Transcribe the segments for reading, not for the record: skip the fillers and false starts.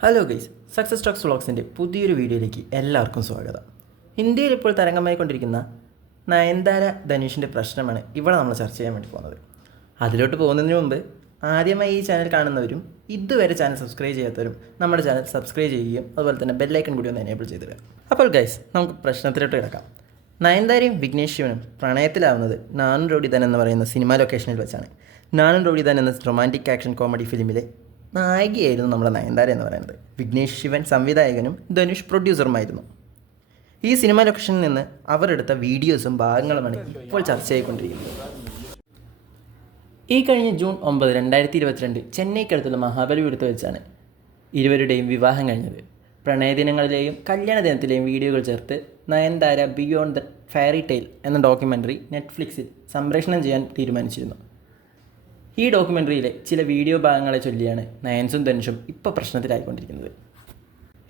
Hello guys, success Stokes വ്ളോഗ്സിൻ്റെ പുതിയൊരു വീഡിയോയിലേക്ക് എല്ലാവർക്കും സ്വാഗതം. ഇന്ത്യയിൽ ഇപ്പോൾ തരംഗമായിക്കൊണ്ടിരിക്കുന്ന നയൻതാര ധനുഷിൻ്റെ പ്രശ്നമാണ് ഇവിടെ നമ്മൾ ചർച്ച ചെയ്യാൻ വേണ്ടി പോകുന്നത്. അതിലോട്ട് പോകുന്നതിന് മുമ്പ് ആദ്യമായി ഈ ചാനൽ കാണുന്നവരും ഇതുവരെ ചാനൽ സബ്സ്ക്രൈബ് ചെയ്യാത്തവരും നമ്മുടെ ചാനൽ സബ്സ്ക്രൈബ് ചെയ്യുകയും അതുപോലെ തന്നെ ബെല്ലൈക്കൺ കൂടി ഒന്ന് എനേബിൾ ചെയ്തിടുക. അപ്പോൾ ഗൈസ്, നമുക്ക് പ്രശ്നത്തിലോട്ട് കിടക്കാം. നയൻതാരയും വിഘ്നേഷ് ശിവനും പ്രണയത്തിലാവുന്നത് നാനും റോഡിതൻ എന്ന് പറയുന്ന സിനിമാ ലൊക്കേഷനിൽ വെച്ചാണ്. നാനും റോഡിതൻ എന്ന റൊമാൻറ്റിക് ആക്ഷൻ കോമഡി ഫിലിമിലെ നായികയായിരുന്നു നമ്മുടെ നയൻതാര എന്ന് പറയുന്നത്. വിഘ്നേഷ് ശിവൻ സംവിധായകനും ധനുഷ് പ്രൊഡ്യൂസറുമായിരുന്നു. ഈ സിനിമ ലൊക്കേഷനിൽ നിന്ന് അവരെടുത്ത വീഡിയോസും ഭാഗങ്ങളുമാണ് ഇപ്പോൾ ചർച്ചയായിക്കൊണ്ടിരിക്കുന്നത്. ഈ കഴിഞ്ഞ ജൂൺ 9, 2022 ചെന്നൈക്കടുത്തുള്ള മഹാബലിപുരത്ത് വെച്ചാണ് ഇരുവരുടെയും വിവാഹം കഴിഞ്ഞത്. പ്രണയദിനങ്ങളിലെയും കല്യാണ ദിനത്തിലെയും വീഡിയോകൾ ചേർത്ത് Nayanthara beyond the fairy tale എന്ന ഡോക്യുമെൻ്ററി നെറ്റ്ഫ്ലിക്സിൽ സംപ്രേഷണം ചെയ്യാൻ തീരുമാനിച്ചിരുന്നു. ഈ ഡോക്യുമെൻ്ററിയിലെ ചില വീഡിയോ ഭാഗങ്ങളെ ചൊല്ലിയാണ് നയൻസും ധനുഷും ഇപ്പോൾ പ്രശ്നത്തിലായിക്കൊണ്ടിരിക്കുന്നത്.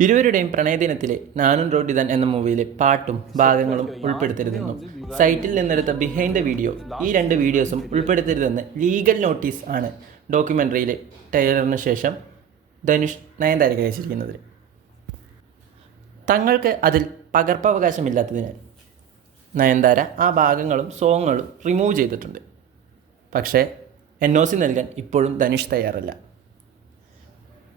ഇരുവരുടെയും പ്രണയദിനത്തിലെ നാനും റോഡിതൻ എന്ന മൂവിയിലെ പാട്ടും ഭാഗങ്ങളും ഉൾപ്പെടുത്തരുതെന്നും സൈറ്റിൽ നിന്നെടുത്ത ബിഹൈൻഡ് ദ വീഡിയോ ഈ 2 വീഡിയോസും ഉൾപ്പെടുത്തരുതെന്ന് ലീഗൽ നോട്ടീസ് ആണ് ഡോക്യുമെൻ്ററിയിലെ ട്രെയിലറിന് ശേഷം ധനുഷ് നയൻതാരയ്ക്ക് അയച്ചിരിക്കുന്നത്. തങ്ങൾക്ക് അതിൽ പകർപ്പവകാശമില്ലാത്തതിനാൽ നയൻതാര ആ ഭാഗങ്ങളും സോങ്ങുകളും റിമൂവ് ചെയ്തിട്ടുണ്ട്. പക്ഷേ NOC നൽകാൻ ഇപ്പോഴും ധനുഷ് തയ്യാറല്ല.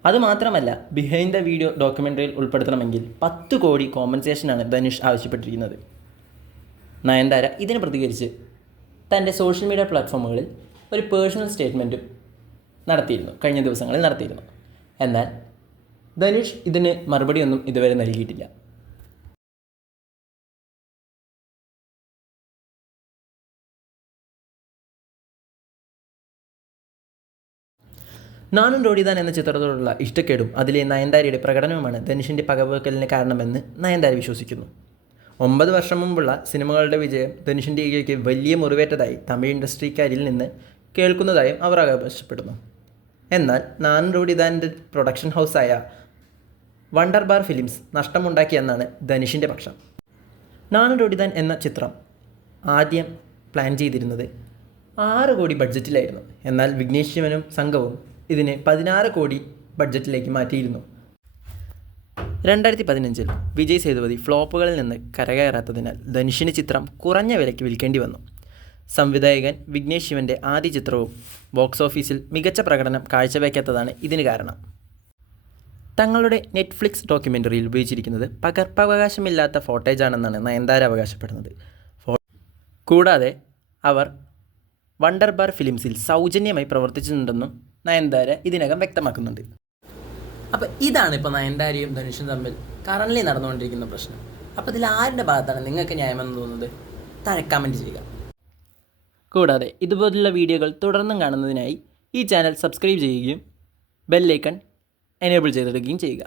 അതുമാത്രമല്ല, ബിഹൈൻഡ് ദ വീഡിയോ ഡോക്യുമെൻ്ററിയിൽ ഉൾപ്പെടുത്തണമെങ്കിൽ 10 കോടി കോമ്പൻസേഷനാണ് ധനുഷ് ആവശ്യപ്പെട്ടിരിക്കുന്നത്. നയൻതാര ഇതിന് പ്രതികരിച്ച് തൻ്റെ സോഷ്യൽ മീഡിയ പ്ലാറ്റ്ഫോമുകളിൽ ഒരു പേഴ്സണൽ സ്റ്റേറ്റ്മെൻറ്റും കഴിഞ്ഞ ദിവസങ്ങളിൽ നടത്തിയിരുന്നു. എന്നാൽ ധനുഷ് ഇതിന് മറുപടിയൊന്നും ഇതുവരെ നൽകിയിട്ടില്ല. നാനും റോഡിതൻ എന്ന ചിത്രത്തോടുള്ള ഇഷ്ടക്കേടും അതിലെ നയൻതാരയുടെ പ്രകടനവുമാണ് ധനുഷിൻ്റെ പകവെക്കലിന് കാരണമെന്ന് നയൻതാര വിശ്വസിക്കുന്നു. 9 വർഷം മുമ്പുള്ള സിനിമകളുടെ വിജയം ധനുഷിൻ്റെ ഈഗോയ്ക്ക് വലിയ മുറിവേറ്റതായി തമിഴ് ഇൻഡസ്ട്രിക്കാരിൽ നിന്ന് കേൾക്കുന്നതായും അവർ അവകാശപ്പെടുന്നു. എന്നാൽ നാനും റോഡിതൻ്റെ പ്രൊഡക്ഷൻ ഹൗസായ വണ്ടർ ബാർ ഫിലിംസ് നഷ്ടമുണ്ടാക്കിയെന്നാണ് ധനുഷിൻ്റെ പക്ഷം. നാനും റോഡിതൻ എന്ന ചിത്രം ആദ്യം പ്ലാൻ ചെയ്തിരുന്നത് 6 കോടി ബഡ്ജറ്റിലായിരുന്നു. എന്നാൽ വിഘ്നേഷ് ശിവനും സംഘവും ഇതിനെ 16 കോടി ബഡ്ജറ്റിലേക്ക് മാറ്റിയിരുന്നു. 2015 വിജയ് സേതുപതി ഫ്ലോപ്പുകളിൽ നിന്ന് കരകയറാത്തതിനാൽ ധനുഷിന് ചിത്രം കുറഞ്ഞ വിലയ്ക്ക് വിൽക്കേണ്ടി വന്നു. സംവിധായകൻ വിഘ്നേഷ് ശിവൻ്റെ ആദ്യ ചിത്രവും ബോക്സ് ഓഫീസിൽ മികച്ച പ്രകടനം കാഴ്ചവെക്കാത്തതാണ് ഇതിന് കാരണം. തങ്ങളുടെ നെറ്റ്ഫ്ലിക്സ് ഡോക്യുമെൻ്ററിയിൽ ഉപയോഗിച്ചിരിക്കുന്നത് പകർപ്പവകാശമില്ലാത്ത ഫോട്ടേജാണെന്നാണ് നയൻതാര അവകാശപ്പെടുന്നത്. കൂടാതെ അവർ വണ്ടർ ബാർ ഫിലിംസിൽ സൗജന്യമായി പ്രവർത്തിച്ചിട്ടുണ്ടെന്നും നയൻതാര ഇതിനകം വ്യക്തമാക്കുന്നുണ്ട്. അപ്പോൾ ഇതാണ് ഇപ്പോൾ നയൻതാരയും ധനുഷും തമ്മിൽ കറൻലി നടന്നുകൊണ്ടിരിക്കുന്ന പ്രശ്നം. അപ്പോൾ ഇതിൽ ആരുടെ ഭാഗത്താണ് നിങ്ങൾക്ക് ന്യായമെന്ന് തോന്നുന്നത്? താഴെ കമൻറ്റ് ചെയ്യുക. കൂടാതെ ഇതുപോലുള്ള വീഡിയോകൾ തുടർന്നും കാണുന്നതിനായി ഈ ചാനൽ സബ്സ്ക്രൈബ് ചെയ്യുകയും ബെല്ലൈക്കൺ എനേബിൾ ചെയ്തിടുകയും ചെയ്യുക.